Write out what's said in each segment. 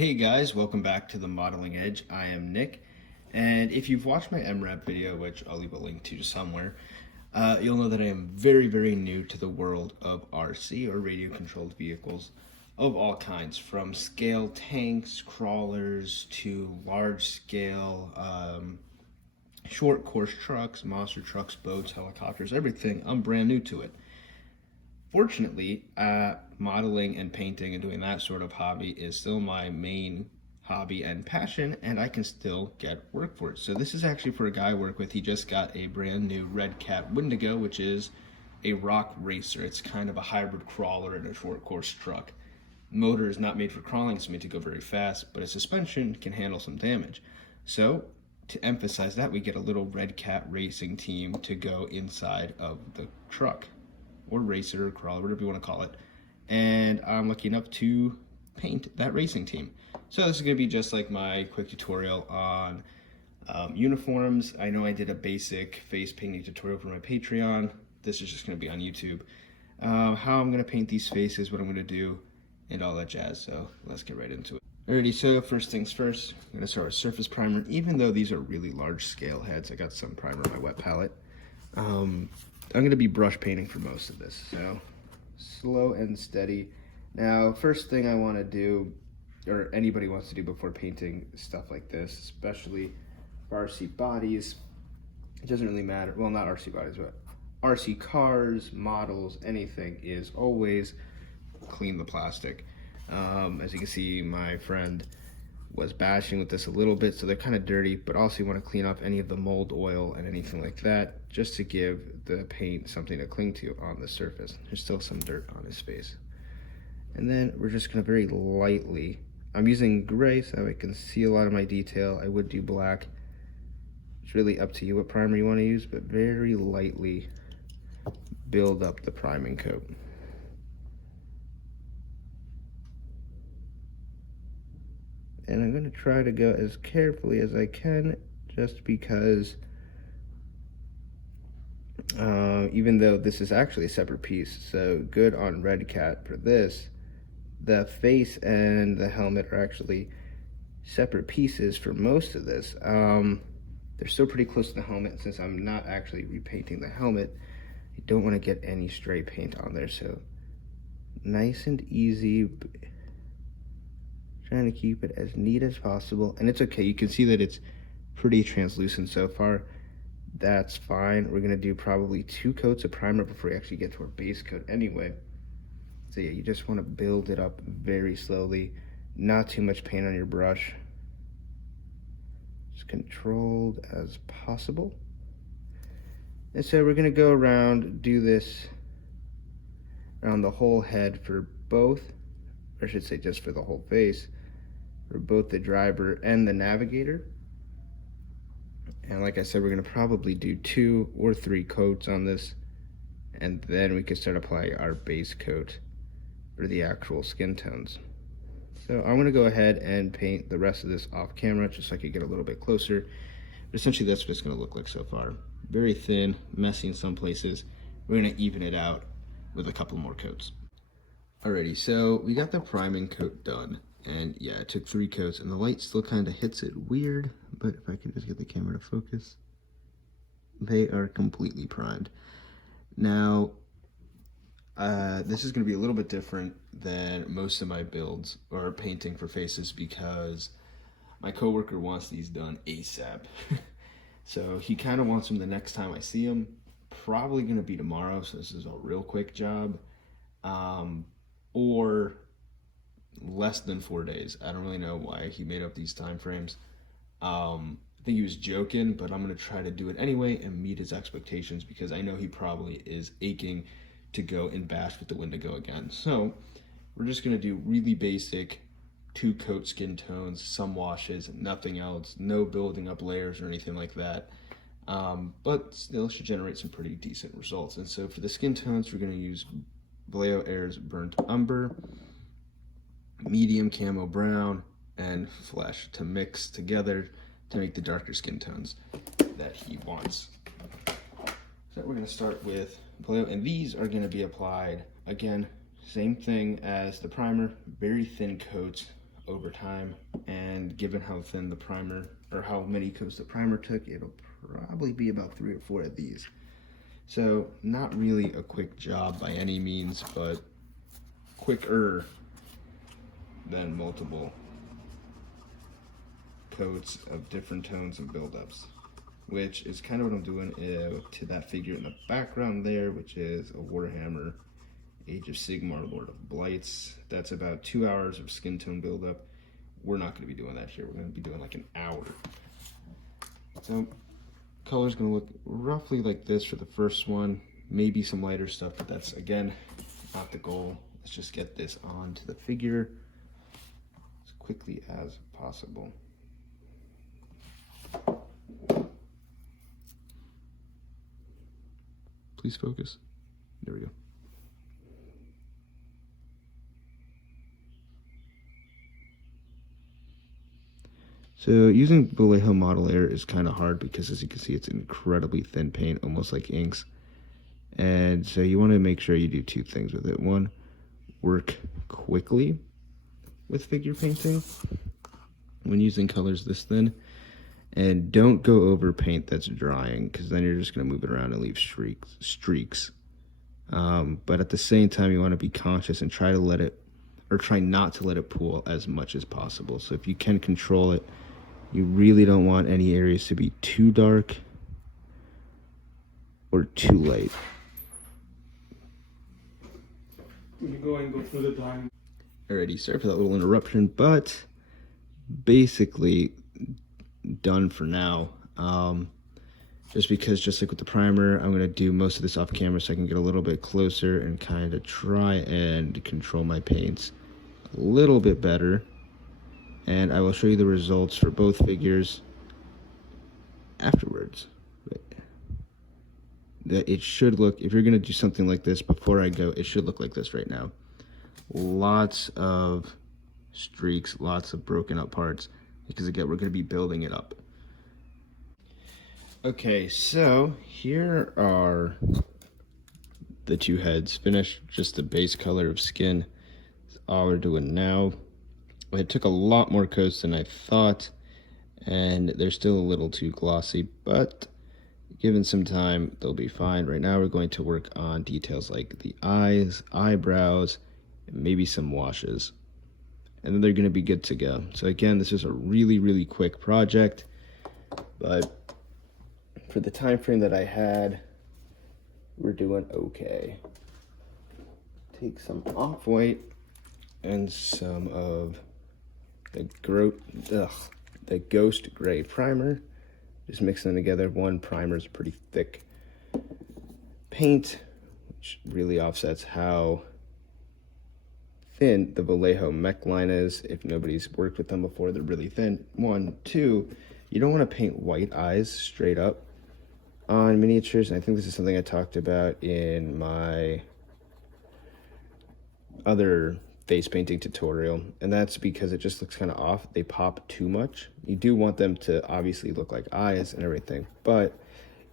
Hey guys, welcome back to the Modeling Edge. I am Nick, and if you've watched my MRAP video, which I'll leave a link to somewhere, you'll know that I am very new to the world of RC, or radio-controlled vehicles of all kinds, from scale tanks, crawlers, to large-scale short course trucks, monster trucks, boats, helicopters, everything. I'm brand new to it. Fortunately, modeling and painting and doing that sort of hobby is still my main hobby and passion, and I can still get work for it. So this is actually for a guy I work with. He just got a brand new RedCat Wendigo, which is a rock racer. It's kind of a hybrid crawler and a short course truck. Motor is not made for crawling, it's made to go very fast, but its suspension can handle some damage. So to emphasize that, we get a little RedCatRacing team to go inside of the truck, or racer, or crawler, whatever you want to call it. And I'm lucky enough to paint that racing team. So this is going to be just like my quick tutorial on uniforms. I know I did a basic face painting tutorial for my Patreon. This is just going to be on YouTube. How I'm going to paint these faces, what I'm going to do, and all that jazz. So let's get right into it. Alrighty, so first things first, I'm going to start with surface primer. Even though these are really large scale heads, I got some primer on my wet palette. I'm going to be brush painting for most of this, so slow and steady. Now, first thing I want to do, or anybody wants to do before painting stuff like this, especially for RC bodies, it doesn't really matter, well, not RC bodies, but RC cars, models, anything, is always clean the plastic. As you can see, my friend was bashing with this a little bit, so they're kind of dirty, but also you want to clean off any of the mold oil and anything like that, just to give the paint something to cling to on the surface. There's still some dirt on his face. And then we're just going to very lightly, I'm using gray so I can see a lot of my detail. I would do black. It's really up to you what primer you want to use, but very lightly build up the priming coat. And I'm going to try to go as carefully as I can, just because even though this is actually a separate piece, so good on RedCat for this, the face and the helmet are actually separate pieces for most of this. They're still pretty close to the helmet. Since I'm not actually repainting the helmet, I don't want to get any stray paint on there, so nice and easy. Trying to keep it as neat as possible, and it's okay. You can see that it's pretty translucent so far. That's fine. We're gonna do probably 2 coats of primer before we actually get to our base coat anyway. So yeah, you just want to build it up very slowly, not too much paint on your brush, as controlled as possible. And so we're gonna go around, do this around the whole head for both, or I should say just for the whole face, for both the driver and the navigator. And like I said, we're going to probably do 2 or 3 coats on this, and then we can start applying our base coat for the actual skin tones. So I'm going to go ahead and paint the rest of this off camera just so I can get a little bit closer. But essentially that's what it's going to look like so far. Very thin, messy in some places. We're going to even it out with a couple more coats. Alrighty, so we got the priming coat done, and yeah, it took 3 coats, and the light still kind of hits it weird, but if I can just get the camera to focus, they are completely primed. Now, this is going to be a little bit different than most of my builds or painting for faces, because my coworker wants these done ASAP. So he kind of wants them the next time I see him, probably going to be tomorrow, so this is a real quick job. Or less than 4 days. I don't really know why he made up these time frames. I think he was joking, but I'm going to try to do it anyway and meet his expectations, because I know he probably is aching to go and bash with the Wendigo again. So we're just going to do really basic 2 coat skin tones, some washes, nothing else, no building up layers or anything like that. But still should generate some pretty decent results. And so for the skin tones, we're going to use Vallejo Air's Burnt Umber, medium camo brown, and flesh to mix together to make the darker skin tones that he wants. So we're going to start with Vallejo, and these are going to be applied, again, same thing as the primer, very thin coats over time, and given how thin the primer, or how many coats the primer took, it'll probably be about 3 or 4 of these. So not really a quick job by any means, but quicker than multiple coats of different tones and buildups, which is kind of what I'm doing to that figure in the background there, which is a Warhammer Age of Sigmar Lord of Blights. That's about 2 hours of skin tone buildup. We're not going to be doing that here. We're going to be doing like an hour. So color's going to look roughly like this for the first one. Maybe some lighter stuff, but that's, again, not the goal. Let's just get this onto the figure as quickly as possible. Please focus. There we go. So using Vallejo model air is kind of hard because, as you can see, it's incredibly thin paint, almost like inks. And so you want to make sure you do 2 things with it. One, work quickly with figure painting when using colors this thin, and don't go over paint that's drying, because then you're just going to move it around and leave streaks. But at the same time, you want to be conscious and try not to let it pool as much as possible. So if you can control it, you really don't want any areas to be too dark or too light. You go further down. Alrighty, sorry for that little interruption, but basically done for now. Just because, just like with the primer, I'm going to do most of this off camera so I can get a little bit closer and kind of try and control my paints a little bit better. And I will show you the results for both figures afterwards. That it should look, if you're going to do something like this before I go, it should look like this right now. Lots of streaks, lots of broken up parts, because again, we're going to be building it up. Okay, so here are the 2 heads finished, just the base color of skin. That's all we're doing now. It took a lot more coats than I thought, and they're still a little too glossy, but given some time, they'll be fine. Right now, we're going to work on details like the eyes, eyebrows, and maybe some washes. And then they're going to be good to go. So again, this is a really, really quick project, but for the time frame that I had, we're doing okay. Take some off-white and some of the Ghost Gray primer. Just mix them together. One primer is pretty thick paint, which really offsets how thin the Vallejo mech line is. If nobody's worked with them before, they're really thin. 1, 2, you don't want to paint white eyes straight up on miniatures. And I think this is something I talked about in my other face painting tutorial, and that's because it just looks kind of off. They pop too much. You do want them to obviously look like eyes and everything, but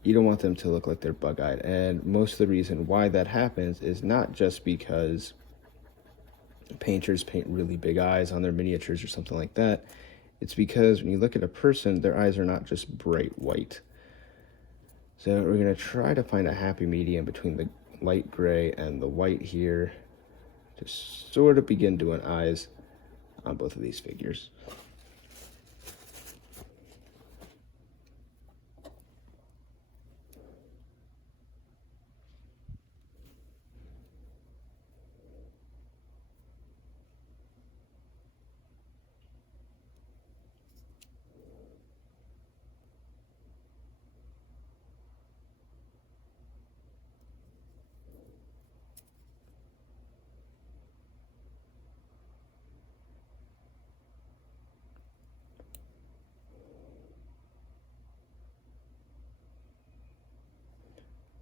you don't want them to look like they're bug-eyed. And most of the reason why that happens is not just because painters paint really big eyes on their miniatures or something like that. It's because when you look at a person, their eyes are not just bright white. So we're going to try to find a happy medium between the light gray and the white here, to sort of begin doing eyes on both of these figures.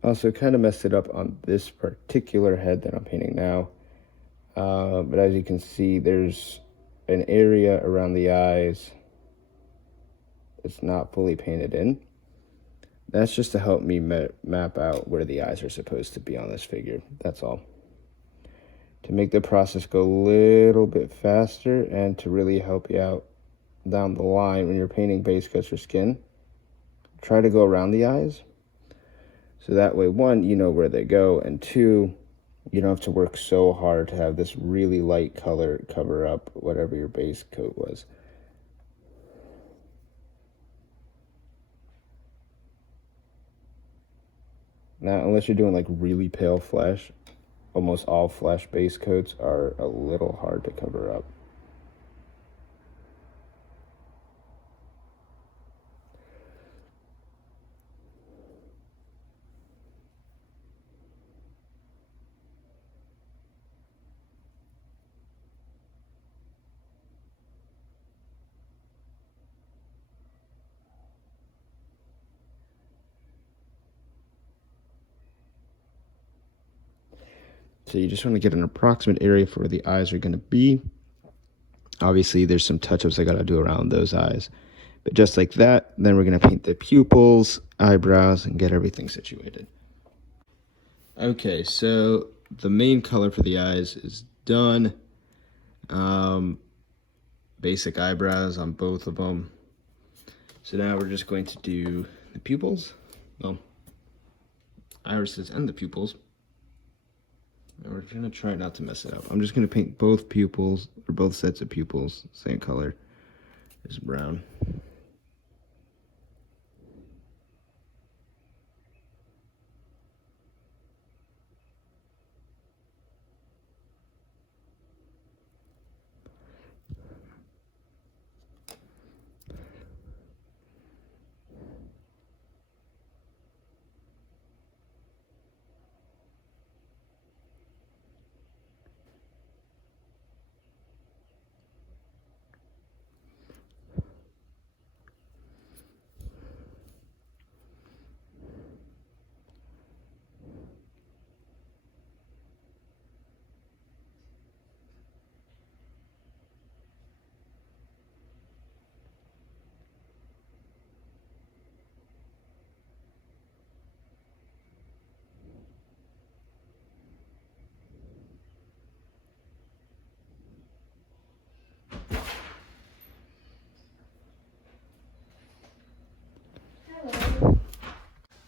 Also kind of messed it up on this particular head that I'm painting now. But as you can see, there's an area around the eyes that's not fully painted in. That's just to help me map out where the eyes are supposed to be on this figure. That's all. to make the process go a little bit faster and to really help you out down the line when you're painting base coats or skin. Try to go around the eyes. So that way, one, you know where they go, and two, you don't have to work so hard to have this really light color cover up whatever your base coat was. Now, unless you're doing like really pale flesh, almost all flesh base coats are a little hard to cover up. So you just want to get an approximate area for where the eyes are going to be. Obviously, there's some touch-ups I got to do around those eyes. But just like that, then we're going to paint the pupils, eyebrows, and get everything situated. Okay, so the main color for the eyes is done. Basic eyebrows on both of them. So now we're just going to do the pupils. Well, irises and the pupils. And we're going to try not to mess it up. I'm just going to paint both pupils, or both sets of pupils, same color as brown.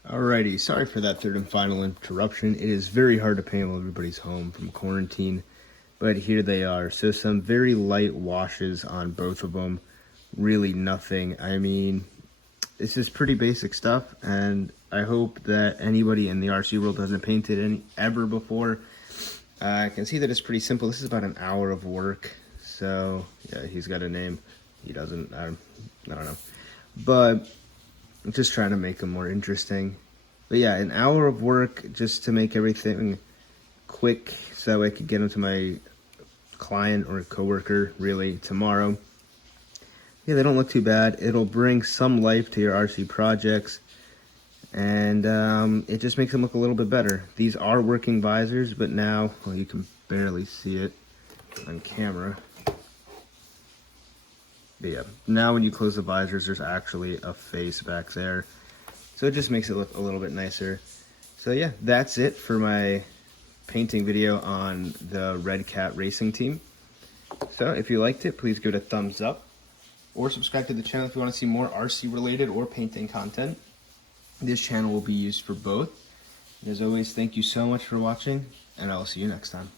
Alrighty, sorry for that third and final interruption. It is very hard to paint while everybody's home from quarantine, but here they are. So some very light washes on both of them. Really nothing. I mean, this is pretty basic stuff, and I hope that anybody in the RC world hasn't painted any ever before. I can see that it's pretty simple. This is about an hour of work. So yeah, he's got a name. He doesn't. I don't know. But I'm just trying to make them more interesting. But yeah, an hour of work just to make everything quick so I could get them to my client or coworker really tomorrow. Yeah, they don't look too bad. It'll bring some life to your RC projects, and it just makes them look a little bit better. These are working visors, but now, well, you can barely see it on camera. But yeah, now when you close the visors, there's actually a face back there. So it just makes it look a little bit nicer. So yeah, that's it for my painting video on the RedCatRacing team. So if you liked it, please give it a thumbs up. Or subscribe to the channel if you want to see more RC related or painting content. This channel will be used for both. And as always, thank you so much for watching, and I'll see you next time.